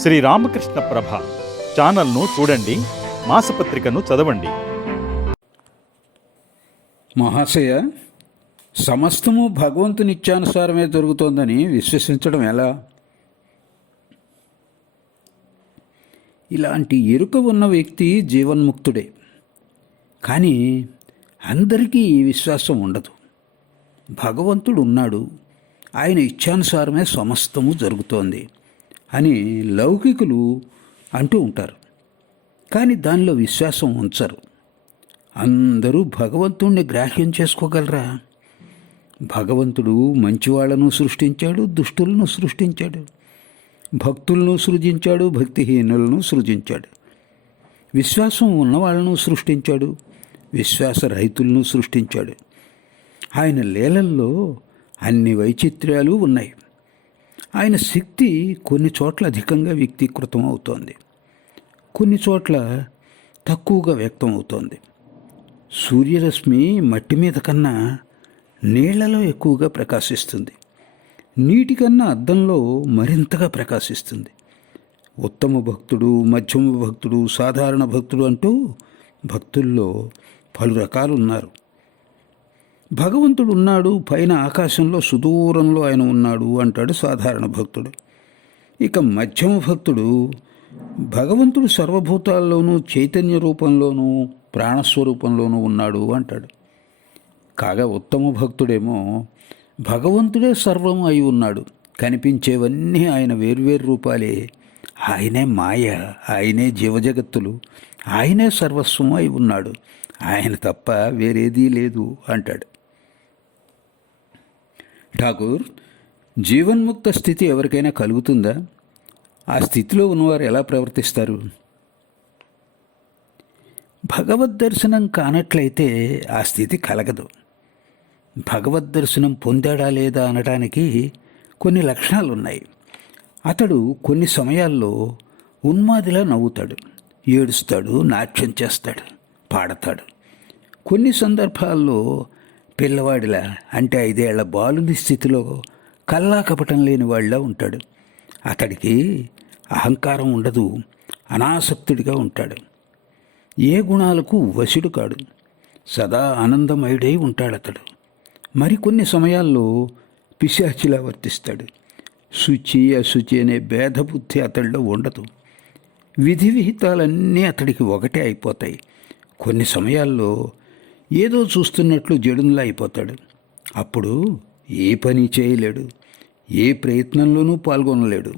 శ్రీ రామకృష్ణ ప్రభ ఛానల్ను చూడండి, మాసపత్రికను చదవండి. మహాశయ, సమస్తము భగవంతుని ఇచ్ఛానుసారమే జరుగుతోందని విశ్వసించడం ఎలా? ఇలాంటి ఎరుక ఉన్న వ్యక్తి జీవన్ముక్తుడే. కానీ అందరికీ ఈ విశ్వాసం ఉండదు. భగవంతుడు ఉన్నాడు, ఆయన ఇచ్ఛానుసారమే సమస్తము జరుగుతోంది అని లౌకికులు అంటూ ఉంటారు. కానీ దానిలో విశ్వాసం ఉంచరు. అందరూ భగవంతుణ్ణి గ్రాహ్యం చేసుకోగలరా? భగవంతుడు మంచివాళ్లను సృష్టించాడు, దుష్టులను సృష్టించాడు, భక్తులను సృజించాడు, భక్తిహీనులను సృజించాడు, విశ్వాసం ఉన్నవాళ్లను సృష్టించాడు, విశ్వాసరహితులను సృష్టించాడు. ఆయన లీలల్లో అన్ని వైచిత్ర్యాలు ఉన్నాయి. ఆయన శక్తి కొన్ని చోట్ల అధికంగా వ్యక్తీకృతం అవుతోంది, కొన్ని చోట్ల తక్కువగా వ్యక్తం అవుతోంది. సూర్యరశ్మి మట్టి మీద కన్నా నీళ్లలో ఎక్కువగా ప్రకాశిస్తుంది, నీటి కన్నా అద్దంలో మరింతగా ప్రకాశిస్తుంది. ఉత్తమ భక్తుడు, మధ్యమ భక్తుడు, సాధారణ భక్తుడు అంటూ భక్తుల్లో పలు రకాలు ఉన్నారు. భగవంతుడు ఉన్నాడు, పైన ఆకాశంలో సుదూరంలో ఆయన ఉన్నాడు అంటాడు సాధారణ భక్తుడు. ఇక మధ్యమ భక్తుడు భగవంతుడు సర్వభూతాల్లోనూ చైతన్య రూపంలోనూ ప్రాణస్వరూపంలోనూ ఉన్నాడు అంటాడు. కాగా ఉత్తమ భక్తుడేమో భగవంతుడే సర్వం అయి ఉన్నాడు, కనిపించేవన్నీ ఆయన వేర్వేరు రూపాలే, ఆయనే మాయ, ఆయనే జీవజగత్తులు, ఆయనే సర్వస్వం అయి ఉన్నాడు, ఆయన తప్ప వేరేదీ లేదు అంటాడు. ఠాకూర్, జీవన్ముక్త స్థితి ఎవరికైనా కలుగుతుందా? ఆ స్థితిలో ఉన్నవారు ఎలా ప్రవర్తిస్తారు? భగవద్దర్శనం కానట్లయితే ఆ స్థితి కలగదు. భగవద్దర్శనం పొందాడా లేదా అనడానికి కొన్ని లక్షణాలు ఉన్నాయి. అతడు కొన్ని సమయాల్లో ఉన్మాదిలా నవ్వుతాడు, ఏడుస్తాడు, నాట్యం చేస్తాడు, పాడతాడు. కొన్ని సందర్భాల్లో పిల్లవాడిలా, అంటే 5 ఏళ్ల బాలుని స్థితిలో కల్లా కపటం లేని వాళ్ళ ఉంటాడు. అతడికి అహంకారం ఉండదు, అనాసక్తుడిగా ఉంటాడు. ఏ గుణాలకు వశుడు కాడు, సదా ఆనందమయుడై ఉంటాడతడు. మరికొన్ని సమయాల్లో పిశాచిలా వర్తిస్తాడు. శుచి అశుచి అనే భేదబుద్ధి అతడిలో ఉండదు. విధి విహితాలన్నీ అతడికి ఒకటే అయిపోతాయి. కొన్ని సమయాల్లో ఏదో చూస్తున్నట్లు జడునులా అయిపోతాడు. అప్పుడు ఏ పని చేయలేడు, ఏ ప్రయత్నంలోనూ పాల్గొనలేడు.